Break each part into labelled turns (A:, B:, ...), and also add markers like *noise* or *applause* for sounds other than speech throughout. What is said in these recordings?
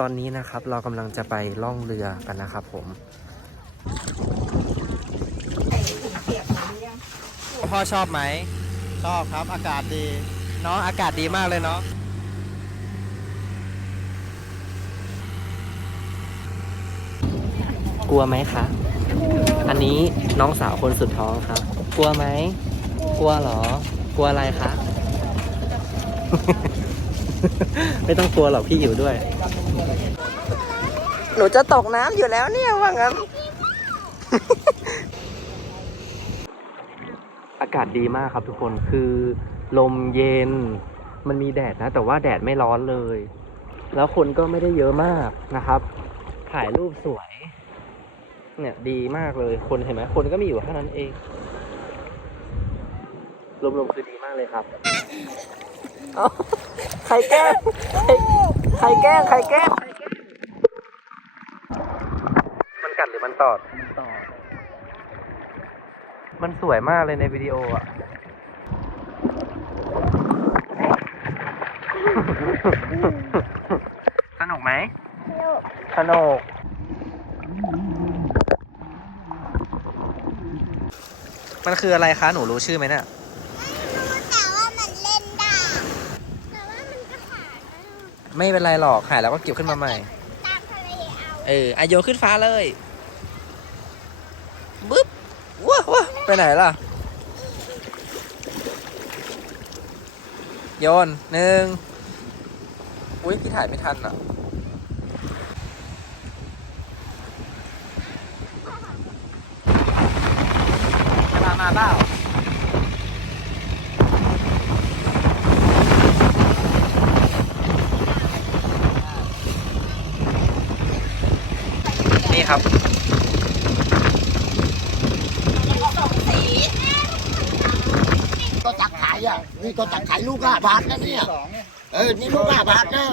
A: ตอนนี้นะครับเรากำลังจะไปล่องเรือกันนะครับผม พ่อชอบไหม
B: ชอบครับอากาศดี
A: เนาะอากาศดีมากเลยเนาะกลัวไหมคะ อันนี้น้องสาวคนสุดท้องครับ กลัวไหม กลัวเหรอ กลัวอะไรคะ ไม่ต้องกลัวหรอกพี่อยู่ด้วย หนูจะตกน้ำอยู่แล้วเนี่ยว่างั้น อากาศดีมากครับทุกคนคือลมเย็น มันมีแดดนะ แต่ว่าแดดไม่ร้อนเลย แล้วคนก็ไม่ได้เยอะมากนะครับ ถ่ายรูปสวย เนี่ยดีมากเลยคนเห็นไหมคนก็มีอยู่แค่นั้นเองรวมๆคือดีมากเลยครับ เอาใครแกล้งใครแกล้งใครแกล้งมันกัดหรือมันตอดมันตอด มันสวยมากเลยในวิดีโออะ สนุกไหม สนุก มันคืออะไรคะ หนูรู้ชื่อไหมเนี่ย
C: ไม่
A: เป็นไรหรอกหายแล้วก็เก็บขึ้นมาใหม่
C: ตามทะเลเอา
A: เอออะโยนขึ้นฟ้าเลยบึ๊บว้าวว้าไปไหนล่ะ โยนหนึ่งอุ้ยพี่ถ่ายไม่ทันอะเวลามาเปล่า ครับ
B: ก็ตักขายอะนี่ก็ตักขายลูกห้าบาทนะเนี่ยเออนี่ลูกห้าบาทนะ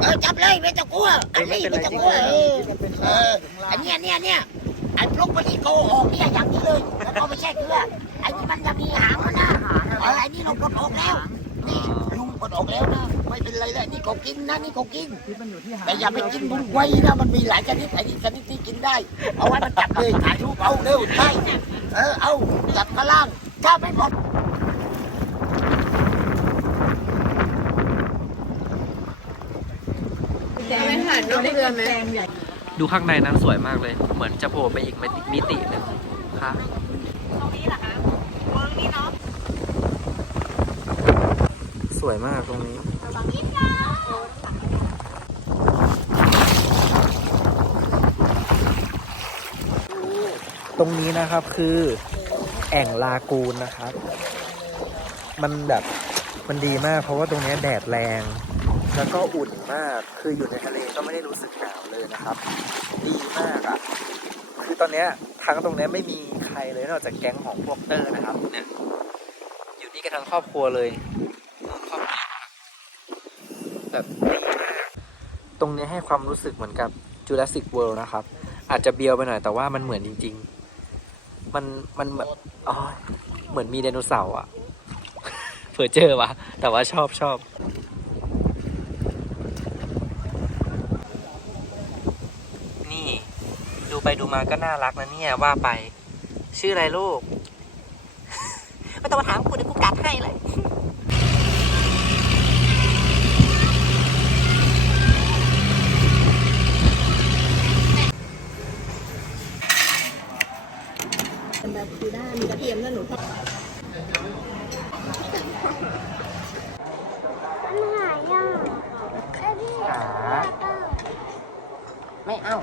B: เออจับเลยไม่ต้องกลัวอันนี้ไม่ต้องกลัวเออเอออันเนี้ยเนี่ยเนี่ยไอ้พลุกมันนี่โกออกเนี่ยอย่างนี้เลยแล้วก็ไม่ใช่เกลือไอ้นี่มันจะมีหางมันนะเออไอ้นี่เราปลดออกแล้วนี่ ลุงปลดออกแล้วนะ ไม่เป็นไรเลยนี่เขากินนะนี่เขากินแต่อย่าไปกินบุ้งไว้นะมันมีหลายชนิดไอ้นี่ชนิดที่กินได้ เอาไว้มันจับเลยถ่ายรูปเอาเร็วใช่เออเอาจับข้างล่างถ้าไม่หมด
A: ดูข้างในนั้นสวยมากเลย เหมือนจะโผล่ไปอีกมิติมิติหนึ่งค่ะตรงนี้เหรอคะเมืองนี้เนาะ สวยมากตรงนี้ ตรงนี้นะครับคือแอ่งลากูนนะครับ มันแบบมันดีมากเพราะว่าตรงนี้แดดแรง แล้วก็อุ่นมาก คืออยู่ในทะเลก็ไม่ได้รู้สึกหนาวเลยนะครับ ดีมากอะ่ะ คือตอนเนี้ยทั้งตรงนี้ไม่มีใครเลยนอกจากแก๊งของพวกเตอร์นะครับ เนี่ย อยู่นี่กันทั้งครอบครัวเลย แบบตรงนี้ให้ความรู้สึกเหมือนกับ Jurassic World นะครับ อาจจะเบียวไปหน่อยแต่ว่ามันเหมือนจริง ๆ มันมันแบบอ๋อเหมือนมีไดโนเสาร์อะเผื่อเจอวะแต่ว่าชอบชอบนี่ ดูไปดูมาก็น่ารักนะเนี่ยว่าไป ชื่ออะไรลูก ไม่ต้องมาถามกูเดี๋ยวกูกัดให้เลย
C: มันหายอะไอ้พี่
A: หา
B: ไม่เอา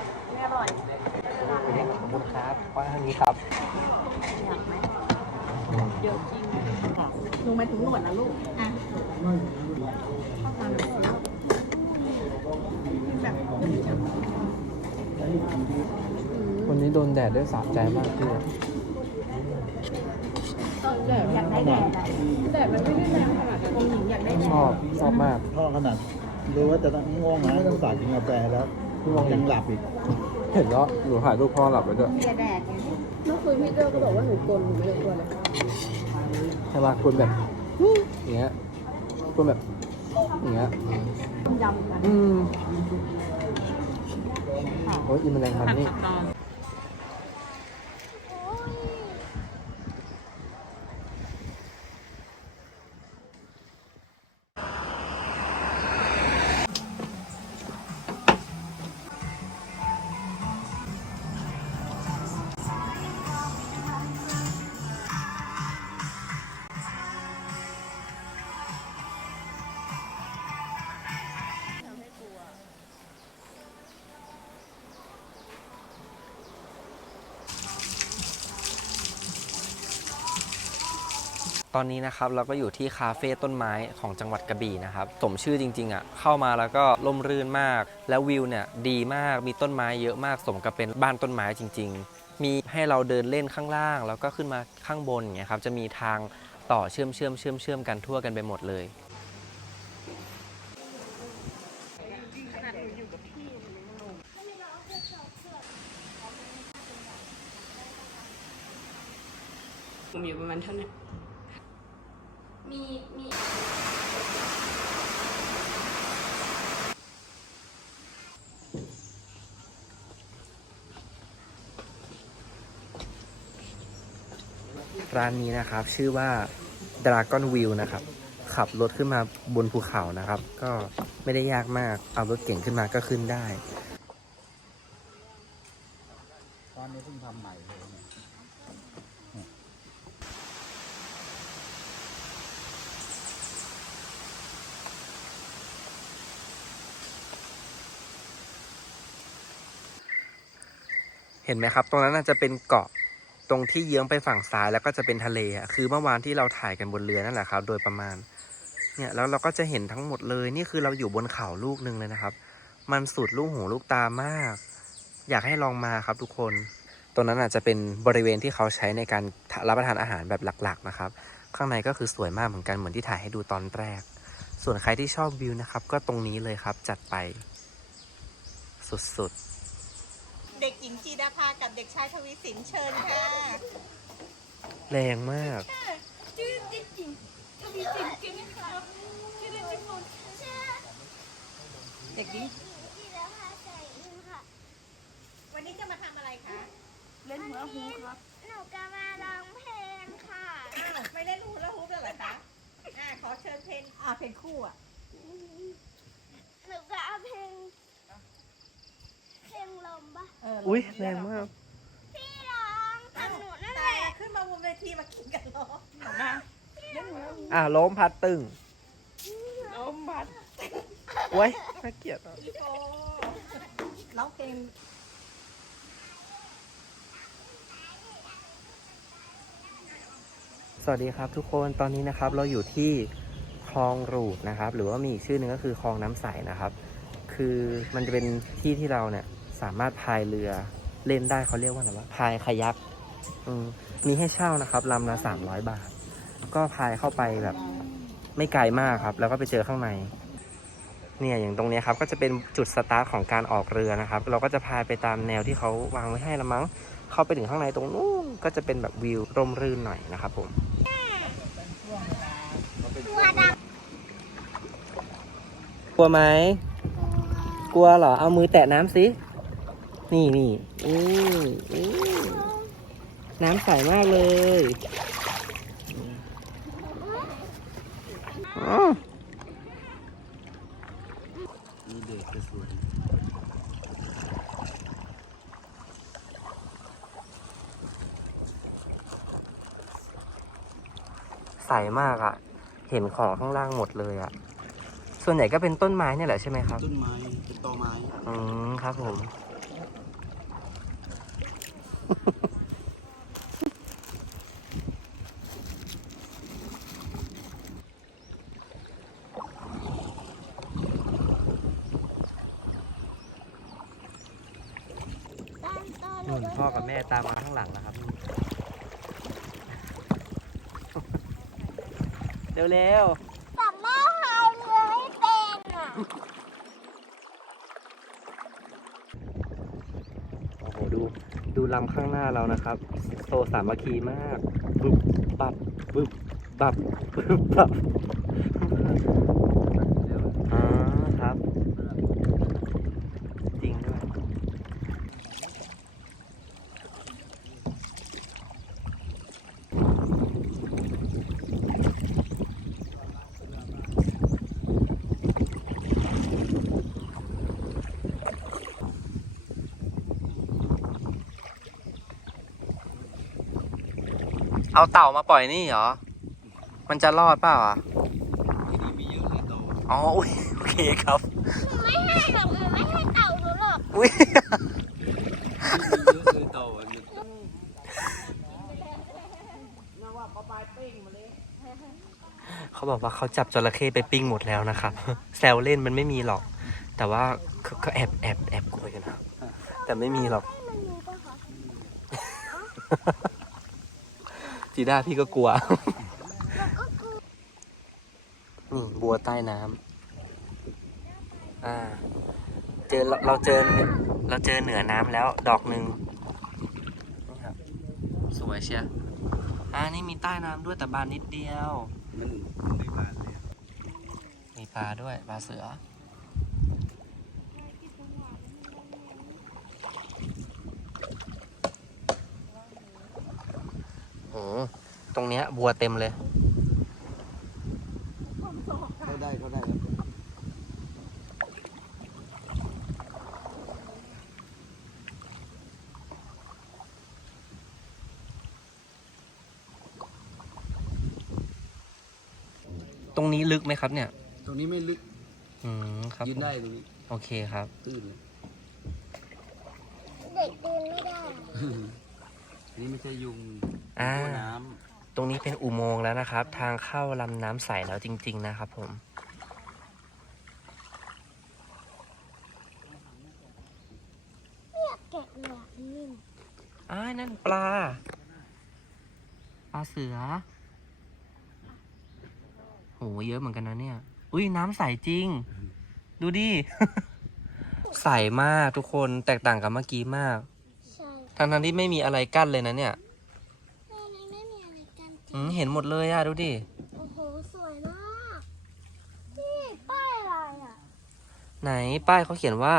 A: ขอบคุณครับว่าทางนี้ครับ
D: ลงไปถึงหนวดนะลูก อะ
A: วันนี้โดนแดดได้สาใจมากพี่
D: อยากได้แดดอะแดดมันไม่ได้แรงขนาดนั้นองค์หญิงอยากได้แดด
A: ชอบชอบมาก
E: พ่อขนาดดูว่าจะต้องง่วงนะไม่ต้องสายกินกาแฟแล้วยังหลับอีก
A: เห็นแล้วหนูถ่ายรูปพ่อหลับไปด้วย
D: แดดแดดไงเมื่อคืนพี่เจ้าก็บอกว่าหนูกลนหนูไม่ได้กลัวเลย
A: แต่ว่าคนแบบอย่างเงี้ยคนแบบอย่างเงี้ย
D: ยำกั
A: อืมโอ้ยอิมแรงมันนี่ ตอนนี้นะครับเราก็อยู่ที่คาเฟ่ต้นไม้ของจังหวัดกระบี่นะครับสมชื่อจริงๆอะเข้ามาแล้วก็ร่มรื่นมาก แล้ววิวเนี่ยดีมากมีต้นไม้เยอะมากสมกับเป็นบ้านต้นไม้จริง ๆ มีให้เราเดินเล่นข้างล่าง แล้วก็ขึ้นมาข้างบนอย่างเงี้ยครับจะมีทางต่อเชื่อมเชื่อมเชื่อมเชื่อมกันทั่วกันไปหมดเลย
D: ผมอยู่ประมาณเท่านี้
C: มีมี
A: ร้านนี้นะครับ ชื่อว่า Dragon View นะครับ ขับรถขึ้นมาบนภูเขานะครับ ก็ไม่ได้ยากมาก เอารถเก่งขึ้นมาก็ขึ้นได้
E: ตอนนี้เพิ่งทำใหม่เลยเนี่ย
A: เห็นไหมครับ ตรงนั้นน่าจะเป็นเกาะตรงที่เยื้องไปฝั่งซ้ายแล้วก็จะเป็นทะเลอะคือเมื่อวานที่เราถ่ายกันบนเรือนั่นแหละครับ โดยประมาณ เนี่ยแล้วเราก็จะเห็นทั้งหมดเลย นี่คือเราอยู่บนเขาลูกหนึ่งเลยนะครับ มันสุดลูกหูลูกตามาก อยากให้ลองมาครับทุกคน ตรงนั้นอาจจะเป็นบริเวณที่เขาใช้ในการรับประทานอาหารแบบหลัก ๆ นะครับ ข้างในก็คือสวยมากเหมือนกันเหมือนที่ถ่ายให้ดูตอนแรก ส่วนใครที่ชอบวิวนะครับ ก็ตรงนี้เลยครับจัดไป สุดๆ
F: ญิงจีดาภากับเด็กชายทวีสินเชิญค่ะ
A: แรงมาก
C: ชื่อจริงๆทวีสินกินครับชื่อเล่นชื่อคนชื่อ
F: เด็กหญิง
C: จิรภาใจอึ้งค่ะ
F: วันนี้จะมาทำอะไรคะ
D: เล่นหัวหูครับ
C: หนูก็มาร้องเพลงค่ะ
F: อ้าวไม่เล่นฮูลาฮูปเลยเหรอคะอ่าขอเชิญเพลงอ่าเพลงคู่อะ
C: หนูก็เอาเพลง เพลงลมปะ
F: เออ
A: อุ้ยแรงมาก
C: พี่ร้องกับหนูนั่นแห
F: แต่
C: ละ
F: ขึ้นมาบนเวทีมากินกันเหรอ
A: อะล้มพัดตึง
D: ล้มบัด
A: โอ้ยน่าเกลียดอะ
F: โอ้ร้องเพลง
A: สวัสดีครับทุกคนตอนนี้นะครับเราอยู่ที่คลองรูดนะครับ หรือว่ามีอีกชื่อหนึ่งก็คือคลองน้ำใสนะครับ คือมันจะเป็นที่ที่เราเนี่ย สามารถพายเรือเล่นได้เขาเรียกว่าอะไรวะพายคายักมีให้เช่านะครับลำละสามร้อยบาท ก็พายเข้าไปแบบ ไม่ไกลมากครับ แล้วก็ไปเจอข้างในเนี่ยอย่างตรงนี้ครับก็จะเป็นจุดสตาร์ทของการออกเรือนะครับ เราก็จะพายไปตามแนวที่เขาวางไว้ให้ละมั้ง เข้าไปถึงข้างในตรงนู้นก็จะเป็นแบบวิวร่มรื่นหน่อยนะครับผมกลัวไหมกลัวเหรอเอามือแตะน้ำสิ นี่นี่อืออือน้ำใสมากเลยอ๋อ
E: มีเด็กสวย
A: ใสมากอะ่ะ เห็นของข้างล่างหมดเลยอะ่ะ ส่วนใหญ่ก็เป็นต้นไม้เนี่ยแหละใช่ไหมครับ
E: ต้นไม้ เป็นตอไม้
A: อืมครับผมำ
C: ตามต่อเล
A: นุ่
C: ย
A: นพ่อกับแม่ตามมาข้างหลังนะครับ เร็ว
C: แต่แม่พายเรือให้เป็นอะ
A: ๆโอ้โหดูดูลำข้างหน้าเรานะครับโซสามัคคีมากบึบบับบึบบับบึบบับอ๋อครับ จริงด้วย เอาเต่ามาปล่อยนี่เหรอ มันจะรอดเปล่าอะ
E: ที่นี่มีเยอะเลยโต
A: อ๋ออุ๊ยโอเคครับ
C: หนูไม่ให้หรอกหนูไม่ให้เต่าหนูหรอก
A: อุ้ย
E: ที่มีเยอะเลยโตอันนี้
A: เขาบอกว่าเขาจับจระเข้ไปปิ้งหมดแล้วนะครับ แซวเล่นมันไม่มีหรอก แต่ว่าก็ก็แอบแอบแอบกลัวอยู่นะแต่ไม่มีหรอก
C: ให้มันรู้ปะคะ
A: จีด้าพี่ก็กลัว
C: เราก็กลัว
A: นี่บัวใต้น้ำอ่า เจอเราเราเจอเราเจอเหนือน้ำแล้วดอกหนึ่งนี่ครับ สวยเชียอ่านี่มีใต้น้ำด้วยแต่บานนิดเดียว
E: มันไม่บานเลย
A: มีปลาด้วยปลาเสือ โอ้ตรงเนี้ยบัวเต็มเลย
E: เข้าได้เข้าได้แล้ว
A: ตรงนี้ลึกไหมครับเนี่ย
E: ตรงนี้ไม่ลึก
A: อืมครับ
E: ยืน
A: ผม
E: ได้ตรงนี้
A: โอเคครับ
E: ตื้นเลย
C: เด็กเดินไม่ได้
E: อันนี้ไม่ใช่ยุง
A: อ่า
E: ตัวน้
A: ตรงนี้เป็นอุโมงค์แล้วนะครับ ทางเข้าลำน้ำใสแล้วจริง ๆ นะครับผม
C: อยากแกะเลยอะนิ่ม
A: อ้ายนั่นปลา ปลาเสือโหเยอะเหมือนกันนะเนี่ย อุ้ยน้ำใสจริง ดูดิ ใสมากทุกคนแตกต่างกับเมื่อกี้มาก
C: ใช่
A: ทั้งๆที่ไม่มีอะไรกั้นเลยนะเนี่ย
C: แม่นี้ไม่มี อะไรกันจ
A: อื
C: ริง
A: มเห็นหมดเลยอะดูดิ
C: โอ้โห สวยมากนี่ป้ายอะไรอะ
A: ไหนป้ายเขาเขียนว่า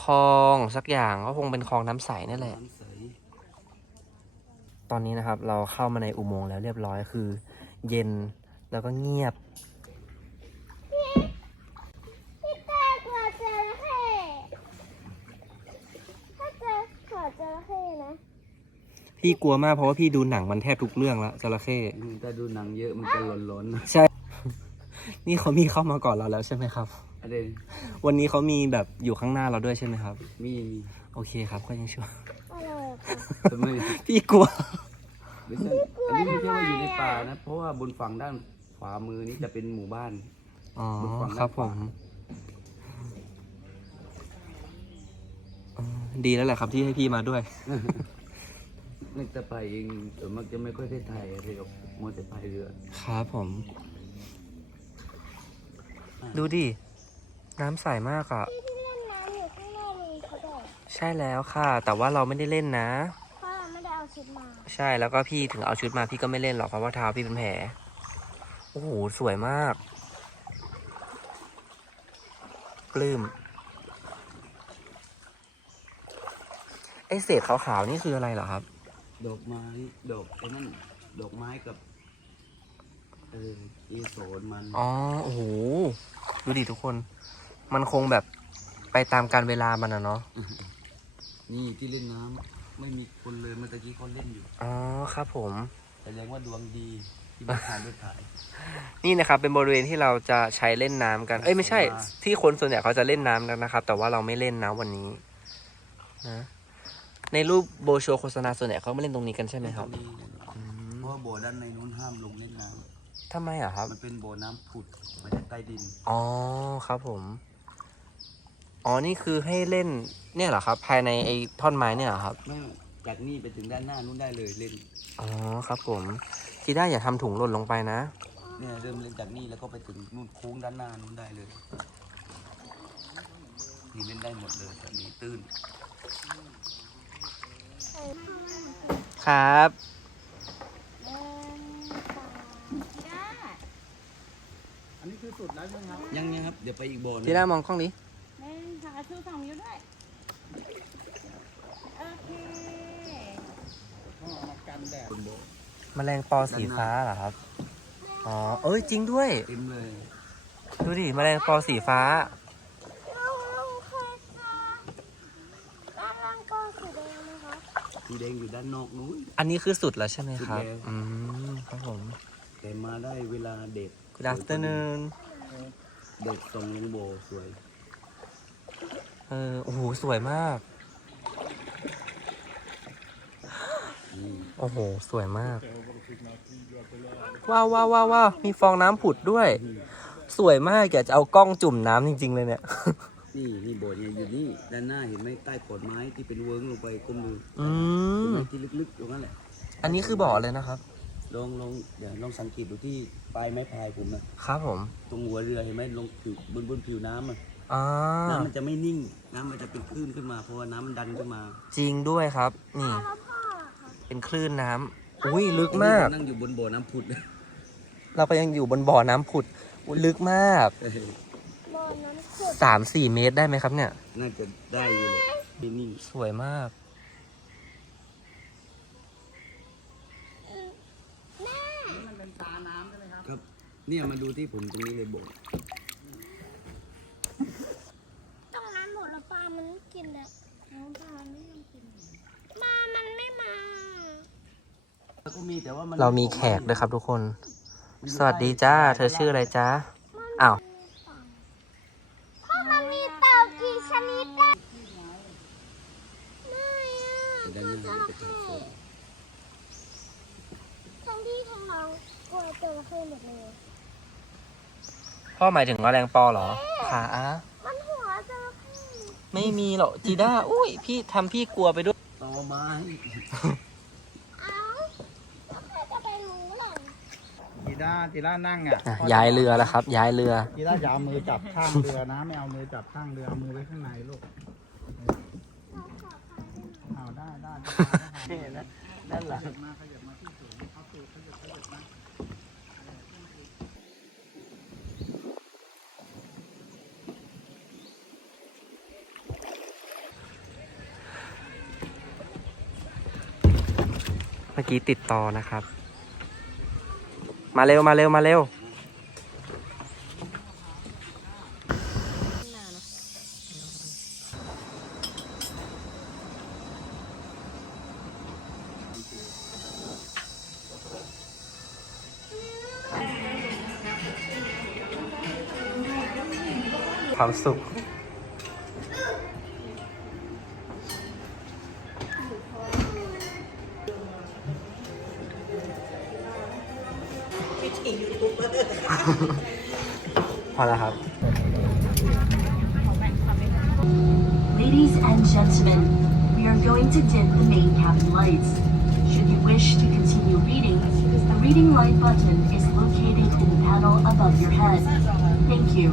A: คลองสักอย่างก็คงเป็นคลองน้ำใสนั่นำแหละ
E: น้ำใส
A: ตอนนี้นะครับ เราเข้ามาในอุโมงค์แล้วเรียบร้อยคือ เย็นแล้วก็เงียบ
C: พี่ตากลัวจระเข้ถ้าเจอขอจระเข้นะ
A: พี่กลัวมากเพราะว่าพี่ดูหนังมันแทบทุกเรื่องแล้วจระเข้
E: อืมแต่ดูหนังเยอะมันจะหลอนๆนะ
A: ใช่ นี่เขามีเข้ามาก่อนเราแล้วใช่ไหมครับ
E: อะไร
A: วันนี้เขามีแบบอยู่ข้างหน้าเราด้วยใช่ไหมครับ
E: มีมี
A: โอเคครับก็ยังชั่ว
C: อะไรอะคะ
E: ทำไม
A: พี่กลัว
E: ไม่ใช่อันนี้ไม่ใช่ว่าอยู่ในป่านะ เพราะว่าบนฝั่งด้านขวามือนี้จะเป็นหมู่บ้าน
A: อ๋อ
E: บุกฝั่ง
A: ครับ
E: ด้าน
A: ผ
E: ขวา
A: มเออดีแล้วแหละครับที่ให้พี่มาด้วย
E: นึกจะไปเองแต่มักจะไม่ค่อยได้ถ่ายอะไรหรอกมัวแต่พายเรือ
A: ครับผม ดูดิ น้ำใสมากอะ่ะ
C: ที่ที่เล่นน้ำอยู่ข้างนอกมีเขาบอก
A: ใช่แล้วค่ะ แต่ว่าเราไม่ได้เล่นนะ
C: เพราะเราไม่ได้เอาชุดมา
A: ใช่แล้วก็พี่ถึงเอาชุดมาพี่ก็ไม่เล่นหรอกเพราะว่าเท้าพี่เป็นแผล โอ้โห สวยมาก ปลื้ม ไอเศษขาวๆนี่คืออะไรเหรอครับ
E: ดอกไม้ ดอกไอ้นั่น ดอกไม้กับ เออเอโสนมัน
A: อ๋อ โอ้โห ดูดิทุกคน มันคงแบบไปตามการเวลามันอะเนาะ
E: นี่ที่เล่นน้ำไม่มีคนเลยเมื่อตะกี้เขาเล่นอยู่
A: อ๋อ ครับผม
E: แสดงว่าดวงดีที่ไม่ทานด้วยถ่าย
A: นี่นะครับเป็นบริเวณที่เราจะใช้เล่นน้ำกัน เอ้ยไม่ใช่
E: อ่า
A: ที่คนส่วนใหญ่เขาจะเล่นน้ำกันนะครับ แต่ว่าเราไม่เล่นนะวันนี้นะ ในรูปโบรชัวร์โฆษณาส่วนใหญ่เขาไม่เล่นตรงนี้กันใช่ไหมครับ
E: ตงนี้เพราะว่าบ่อด้านในนู้นห้ามลงเล่นน้
A: ทำไมอะครับำ
E: มันเป็นบ่อน้ำผุดมาจากใต้ดิน
A: อ๋อครับผม อ๋อนี่คือให้เล่นเนี่ยเหรอครับ ภายในไอ้ท่อนไม้เนี่ยเหรอครับ
E: ไม่จากนี่ไปถึงด้านหน้านู้นได้เลยเล่น
A: อ๋อครับผมจีด้าอย่าทำถุงหล่นลงไปนะ
E: เนี่ยเริ่มเล่นจากนี่แล้วก็ไปถึงนู่นโค้งด้านหน้านู้นได้เลย นี่เล่นได้หมดเลยแต่นี่ตื้น
A: ครับ
E: อันนี้คือสุดแล้วใช่ไหมครับ ยังยังครับ เดี๋ยวไปอีกบ่อหนึง
A: จีด้ามองกล้องนี้
D: หนึ่งสองชูสองนิ้วด้วย โอเค
E: บนบ่อ
A: แมลงปอสีฟ้าเหรอครับ อ๋อ เอ้ยจริงด้วย
E: เต็มเลย
A: ดูดิแมลงปอสีฟ้า
C: ลุงลุงเคยค่ะด้านล่างก็ สีแดงไหมคะ
E: สีแดงอยู่ด้านนอกนู้น
A: อันนี้คือสุดแล้วใช่ไหมครับ
E: สุดแล้ว
A: อืมครับผม
E: แต่มาได้เวลาเด็ก
A: Good afternoon
E: เด็กส่งลงโบสวย
A: เออโอ้โหสวยมาก
E: นี่
A: โอ้โห สวยมาก ว้าวว้าวว้าวว้าวมีฟองน้ำผุดด้วย สวยมากอยากจะเอากล้องจุ่มน้ำจริง ๆ เลยเนี่ย
E: นี่นี่โบสถ์เนี่ยอยู่นี่ด้านหน้าเห็นไหมใต้ขอนไม้ที่เป็นเวิ้งลงไปก้มดู
A: อื
E: เห็น
A: ม
E: ไหมที่ลึกๆตรงนั้นแหละ
A: อันนี้คือบ่อเลยนะครับ
E: ลองลองเดี๋ยวลองสังเกตดูที่ปลายไม้พายผมนะครับ
A: ผม
E: ตรงหัวเรือเห็นไหมลงผิวบนบนผิวน้ำอะ
A: อ่า
E: น้ำมันจะไม่นิ่ง น้ำมันจะเป็นคลื่นขึ้นมาเพราะว่าน้ำมันดันขึ้นมา
A: จริงด้วยครับ นี่ เป็นคลื่นน้ำอุ้ยลึกมาก
E: นั่งอยู่บนบ่อน้ำผุด
A: เราก็ยังอยู่บนบ่อน้ำผุดอุ๊ยลึกมาก
C: บ่อน้ำขุด
A: สามสี่เมตรได้ไหมครับเนี่ย
E: น่าจะได้อยู่เลยที่นิ่ง
A: สวยมาก
E: ครับ เนี่ยมาดูที่ผมตรงนี้เลยโบสถ์
C: ตรงนั้นหมดแล้วปลามันไม่กินแล้วเอาปลาไม่ยอมกินปลามันไม่มา
E: แล้วก็มีแต่ว่ามัน
A: เรามีแขกด้วยครับทุกคน สวัสดีจ้า เธอชื่ออะไรจ้าอ้าว
C: เพราะมันมีเต่ากี่ชนิดได้ไม่ อะ
E: แต่ด้านนี้มันเป็นทางโค้ง
C: ทั้งที่ทั้งเรากลัวจระเข้หมดเลย
A: พ่อหมายถึงว่าแรงปอเหรอ ขาอะ
C: มันหัวจระเข้
A: ไม่มีหรอกจีด้า อุ้ยพี่ทำพี่กลัวไปด้วย
E: ต่อไม้
C: เอ้าแล้วใครจะไปรู้ล่ะ
G: จีด้าจีด้านั่งอะ
A: อะย้ายเรือแล้วครับ ย้ายเรือ
G: จีด้าอย่าเอามือจับข้างเรือนะ ไม่เอามือจับข้างเรือเอามือไว้ข้างในลูกเอา ได้ได้ได้
A: นั่นหลั
G: ง
A: เมื่อกี้ติดต่อนะครับ มาเร็วมาเร็วมาเร็ว ความสุข *laughs* พอแล้วครับ
H: Ladies and gentlemen, we are going to dim the main cabin lights. Should you wish to continue reading, the reading light button is located in the panel above your head. Thank you.